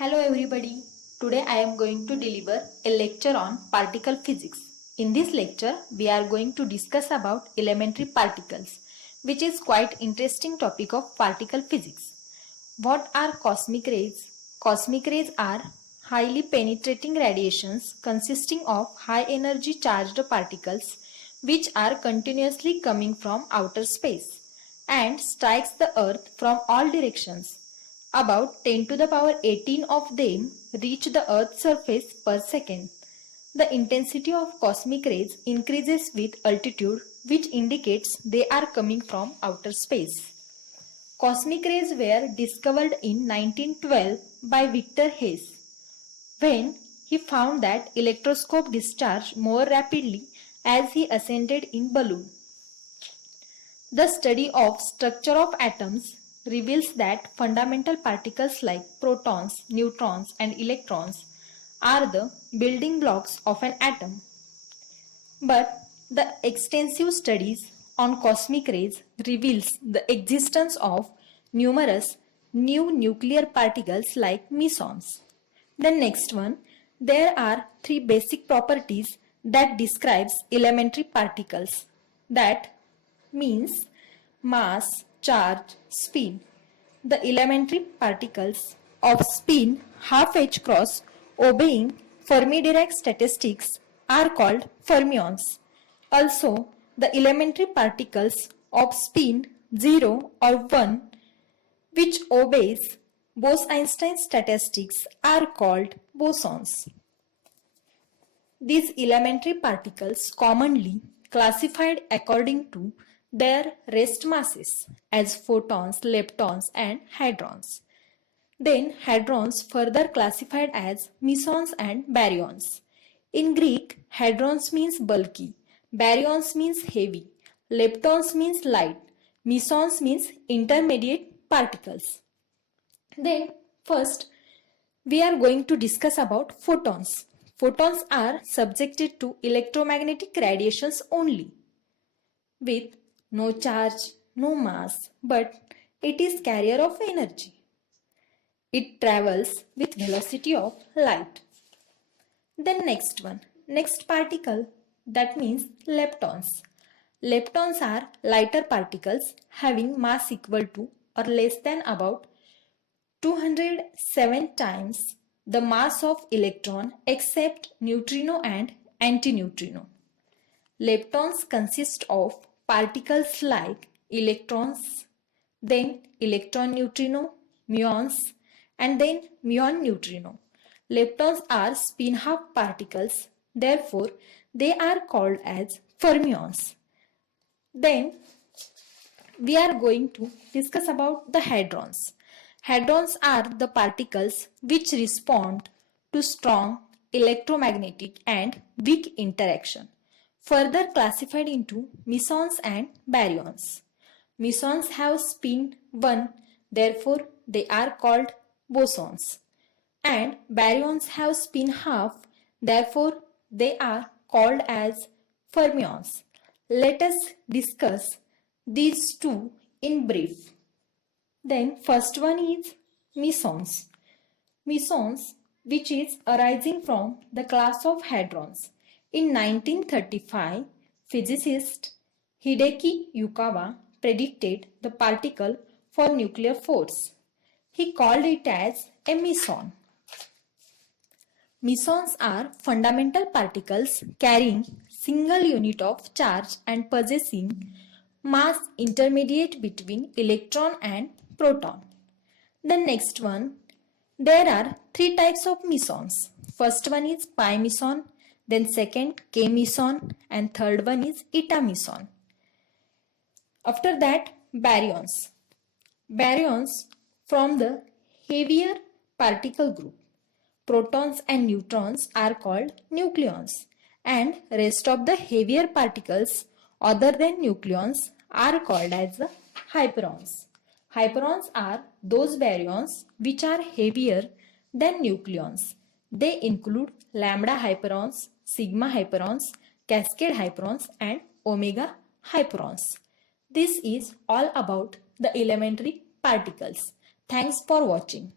Hello everybody. Today I am going to deliver a lecture on particle physics. In this lecture we are going to discuss about elementary particles, which is quite interesting topic of particle physics. What are cosmic rays? Cosmic rays are highly penetrating radiations consisting of high energy charged particles which are continuously coming from outer space and strikes the earth from all directions. About 10 to the power 18 of them reach the Earth's surface per second. The intensity of cosmic rays increases with altitude, which indicates they are coming from outer space. Cosmic rays were discovered in 1912 by Victor Hess, when he found that electroscope discharged more rapidly as he ascended in balloon. The study of structure of atoms reveals that fundamental particles like protons, neutrons and electrons are the building blocks of an atom. But the extensive studies on cosmic rays reveals the existence of numerous new nuclear particles like mesons. The next one, there are three basic properties that describes elementary particles. That means mass, charge, spin. The elementary particles of spin half h cross obeying Fermi-Dirac statistics are called fermions. Also, the elementary particles of spin 0 or 1 which obeys Bose-Einstein statistics are called bosons. These elementary particles commonly classified according to their rest masses as photons, leptons and hadrons. Then hadrons further classified as mesons and baryons. In Greek, hadrons means bulky, baryons means heavy, leptons means light, mesons means intermediate particles. Then first we are going to discuss about photons. Photons are subjected to electromagnetic radiations only, with no charge, no mass, but it is carrier of energy. It travels with velocity of light. Then next particle, that means leptons. Leptons are lighter particles having mass equal to or less than about 207 times the mass of electron except neutrino and antineutrino. Leptons consist of particles like electrons, then electron neutrino, muons, and then muon neutrino. Leptons are spin half particles, therefore they are called as fermions. Then we are going to discuss about the hadrons. Hadrons are the particles which respond to strong electromagnetic and weak interaction, further classified into mesons and baryons. Mesons have spin 1, therefore they are called bosons, and baryons have spin half, therefore they are called as fermions. Let us discuss these two in brief. Then first one is mesons. Mesons, which is arising from the class of hadrons. In 1935, physicist Hideki Yukawa predicted the particle for nuclear force. He called it as a meson. Mesons are fundamental particles carrying single unit of charge and possessing mass intermediate between electron and proton. The next one, there are three types of mesons. First one is pi meson, then second K meson, and third one is eta meson. After that, baryons. Baryons from the heavier particle group. Protons and neutrons are called nucleons, and rest of the heavier particles other than nucleons are called as the hyperons. Hyperons are those baryons which are heavier than nucleons. They include lambda hyperons, sigma hyperons, cascade hyperons and omega hyperons. This is all about the elementary particles. Thanks for watching.